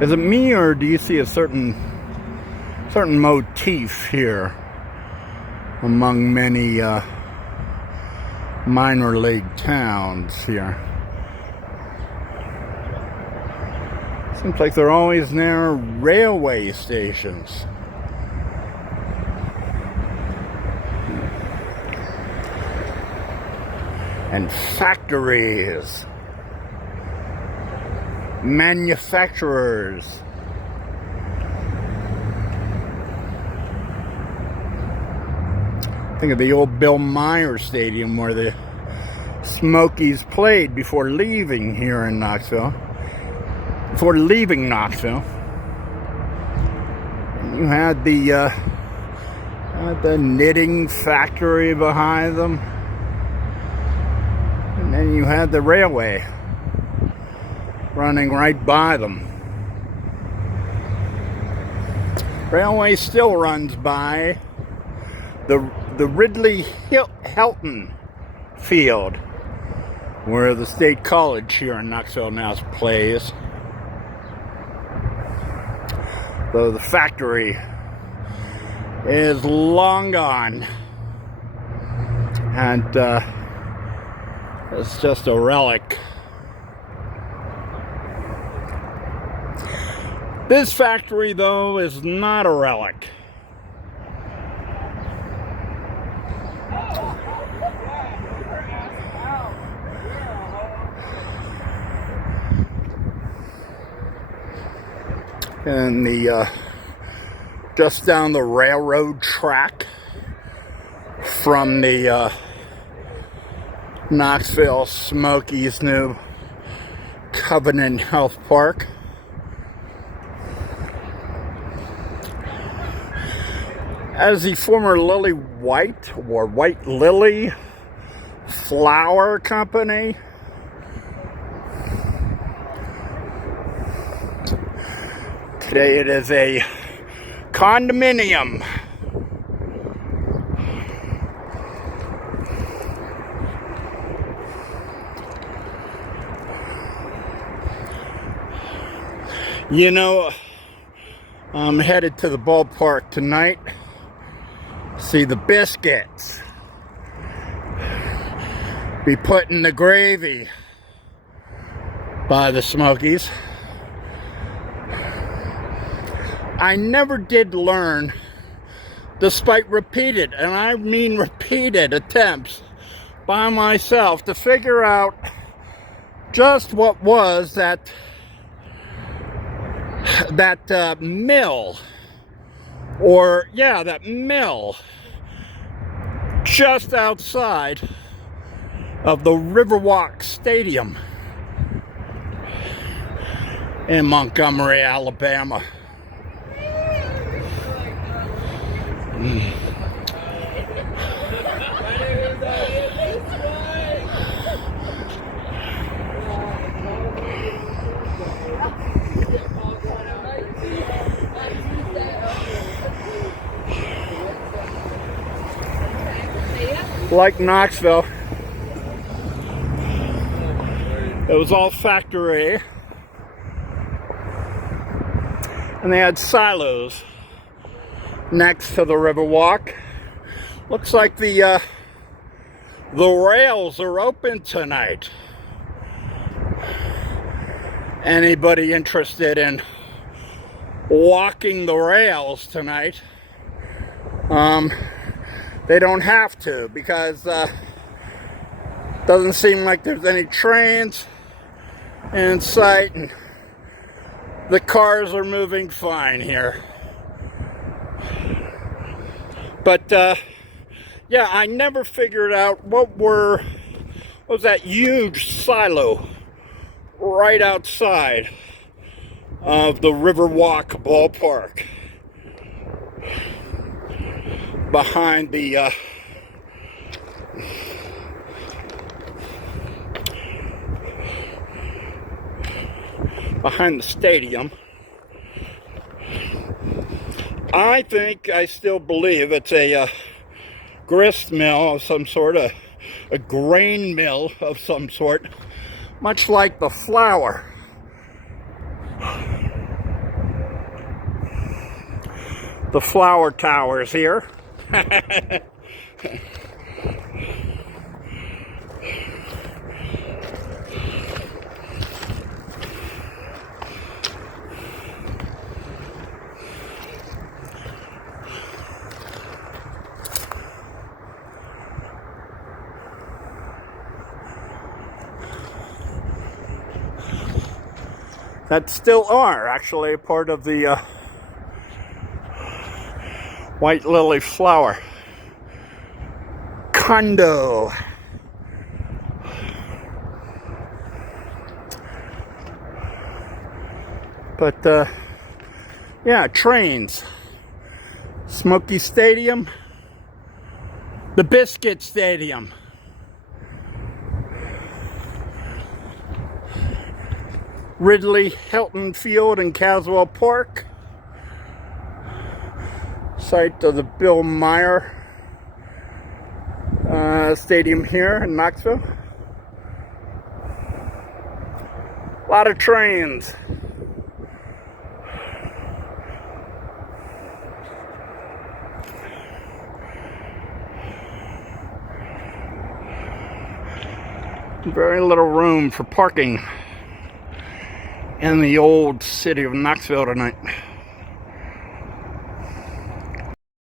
Is it me, or do you see a certain motif here among many minor league towns here? Seems like they're always near railway stations. And factories. Manufacturers. Think of the old Bill Meyer Stadium where the Smokies played before leaving here in Knoxville. Before leaving Knoxville. You had the knitting factory behind them. And then you had the railway running right by them. Railway still runs by the Ridley Helton Field, where the State College here in Knoxville now plays. Though the factory is long gone, and it's just a relic. This factory, though, is not a relic. And the just down the railroad track from the Knoxville Smokies' new Covenant Health Park. As the former Lily White or White Lily Flower Company today it is a condominium. You know, I'm headed to the ballpark tonight. See the Biscuits be putting the gravy by the Smokies. I never did learn, despite repeated, and I mean repeated attempts by myself to figure out just what was that mill, or yeah, that mill just outside of the Riverwalk Stadium in Montgomery, Alabama. Like Knoxville, it was all factory, and they had silos next to the Riverwalk. Looks like the rails are open tonight. Anybody interested in walking the rails tonight? They don't have to, because doesn't seem like there's any trains in sight, and the cars are moving fine here. But yeah, I never figured out what was that huge silo right outside of the Riverwalk ballpark, behind the stadium. I still believe it's a grist mill of some sort, a grain mill of some sort, much like the flower. The flower towers here. That still are actually a part of the white lily flower condo. But yeah, trains. Smoky Stadium. The Biscuit Stadium. Ridley Hilton Field in Caswell Park. Site of the Bill Meyer Stadium here in Knoxville. A lot of trains. Very little room for parking in the old city of Knoxville tonight.